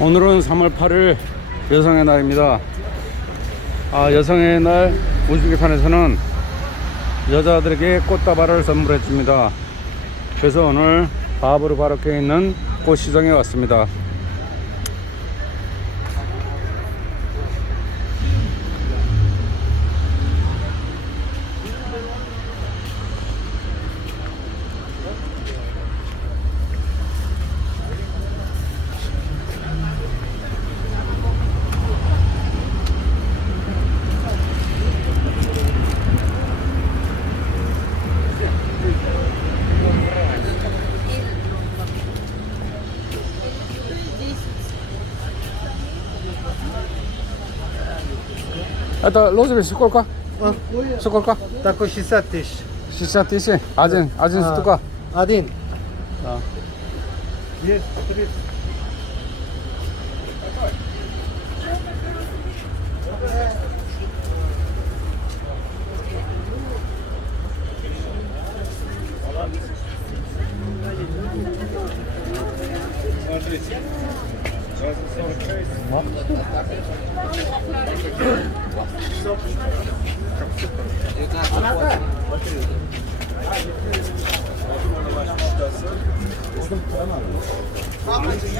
오늘은 3월 8일 여성의 날입니다. 아, 여성의 날 우즈베키스탄에서는 여자들에게 꽃다발을 선물해 줍니다. 그래서 오늘 바브르 바르크에 있는 꽃시장에 왔습니다. Это розовый сколько? Сколько? Такой 60 тысяч. 60 тысяч. Один, один А. штука. Один. Да. Есть 30.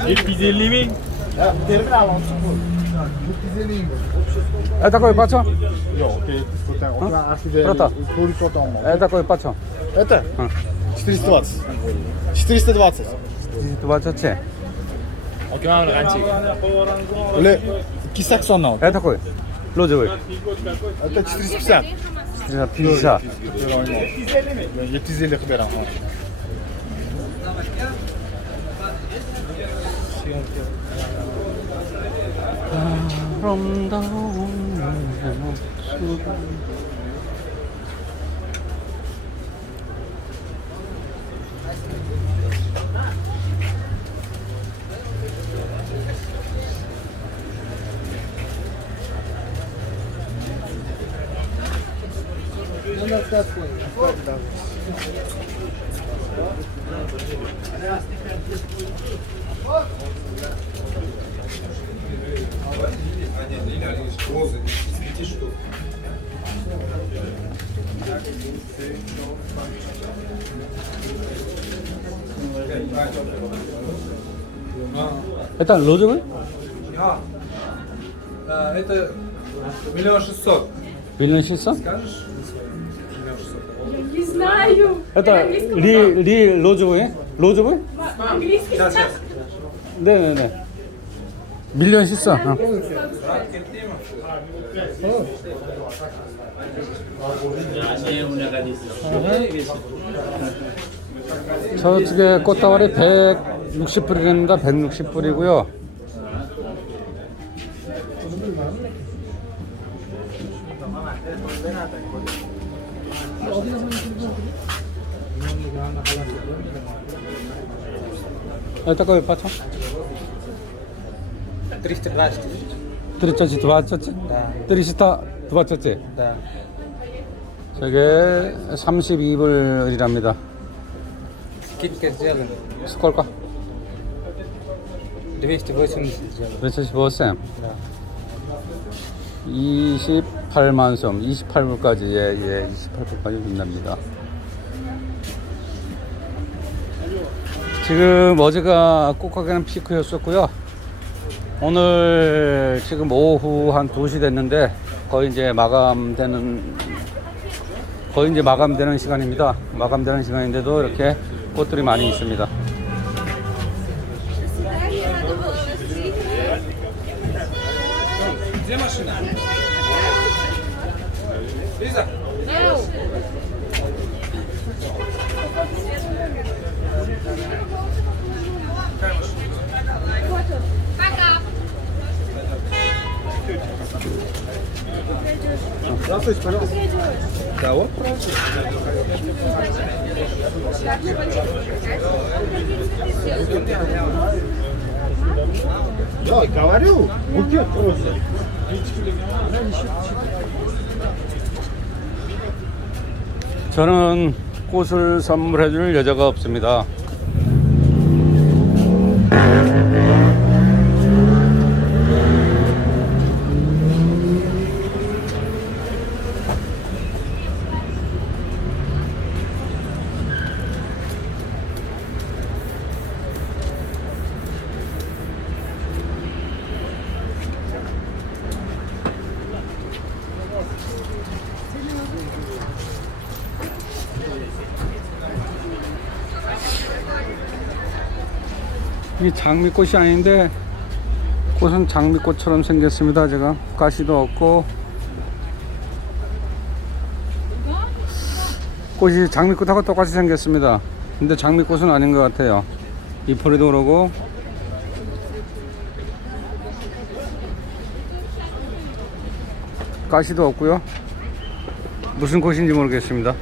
750 mi? Это какой а? пацан? Это? Это какой пацан? Это? 420. 420. 420. Окинаваның қанчеге? Үлі 280 Это какой? Розовый. Это 450. 450. 750 қылып беремін. 아름다운 내 모습 Gracias. Это лузовый? А, э, это миллион шестьсот. Миллион шестьсот? Скажешь? Я не знаю. Это ли, ли лозовый? Э? Лозовый? Английский? Да, сейчас. 네네네. 밀려 있어. 어. 저쪽에 꽃다발이 160불이랍니다. 160불이고요. 아, 잠깐만, 받쳐. 320 30 20? Да. 320 Да. 저게 32불이랍니다 Скидка сделаем. сколько? 280 сделаем. 278 Да. 28만 som 28불까지 예, 예 28불까지 준답니다 지금 어제가 꽃가게는 피크였었고요 오늘 지금 오후 한 2시 됐는데 거의 이제 마감되는 거의 이제 마감되는 시간입니다. 마감되는 시간인데도 이렇게 꽃들이 많이 있습니다 Здравствуйте, пожалуйста. Да, вот. Да, говорю. Букет просто. 저는 꽃을 선물해줄 여자가 없습니다. 이게 장미꽃이 아닌데 꽃은 장미꽃처럼 생겼습니다. 제가 가시도 없고 꽃이 장미꽃하고 똑같이 생겼습니다. 근데 장미꽃은 아닌 것 같아요. 이포리도 그러고 가시도 없고요. 무슨 꽃인지 모르겠습니다.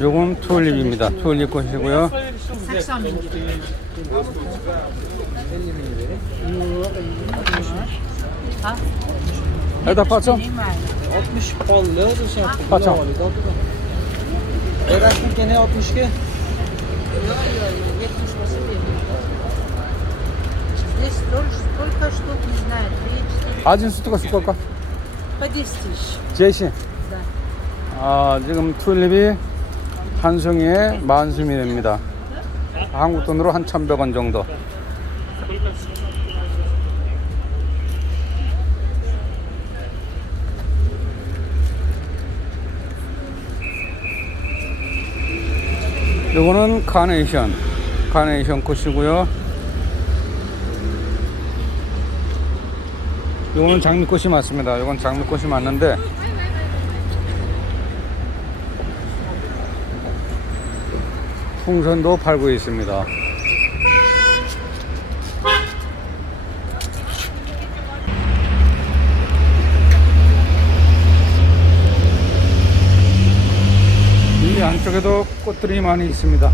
요건 튤립입니다. 튤립 꽃이고요. 에다 빠져? 60 pahalı lazım şey yaptım. Kaç al? Erasmus gene 62. Здесь столько, сколько штук, не знаю, три, четыре, 아진 수트가 쓸 걸까? по 10 тысяч. 제시. Да. 아, 지금 튤립이 한 송이에 만 수미입니다. 한국 돈으로 한 1,100원 정도. 요거는 카네이션. 카네이션 꽃이고요. 요거는 장미꽃이 맞습니다. 요건 장미꽃이 맞는데 풍선도 팔고 있습니다. 이 안쪽에도 꽃들이 많이 있습니다.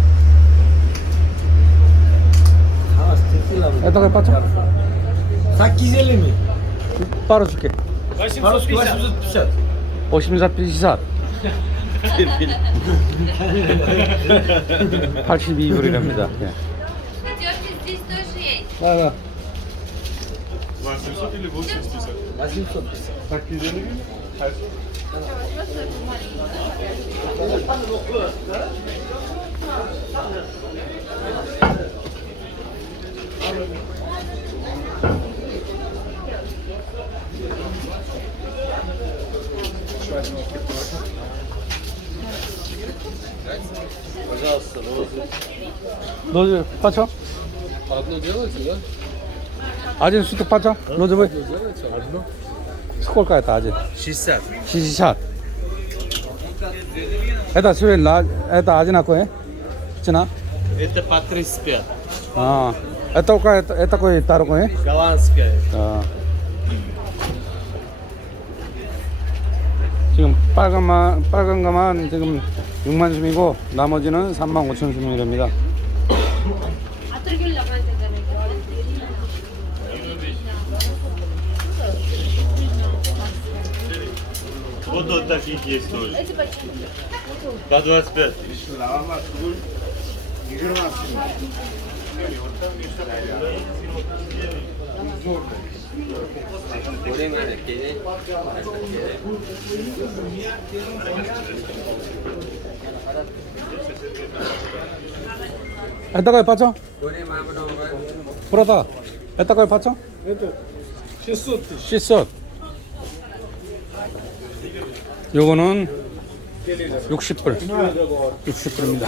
에다가 빠져? 850 mi? 빨아줄게. 850. 54 비시삿. 82불 Patrzcie mi wygrywamy za. Пятерки здесь тоже есть. Var var. Var 빠져? Одно делается, да? 아직 수도 빠져? 너 저거 сколько это один? 60. 60. Это все ла, это одинаковое? Цена? Это по 35. 아, это только это, это какое 다르고요? Голландская. 아. 지금 빨간만 빨간 거만 지금 6만 숨이고 나머지는 3만 5천 숨이랍니다. Вот вот таких есть тоже. По 25. Это Esta cae pacho. Prota. Esta cae pacho. 씻솥. 요거는 60불. 60불입니다.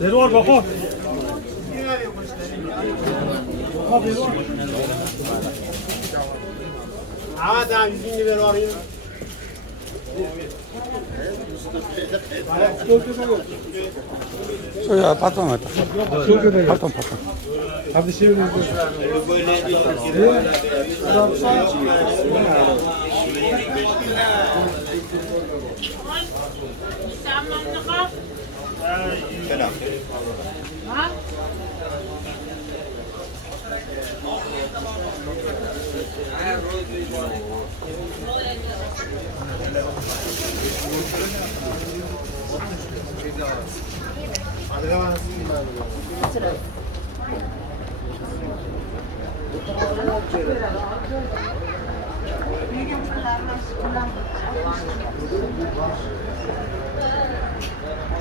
Deri var bak o. Ha daha yüzün gibi var yine. So ya patron et. Patron patron. Hadi şey? Böyle Selam. Ha?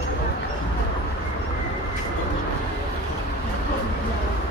Thank you. Thank you.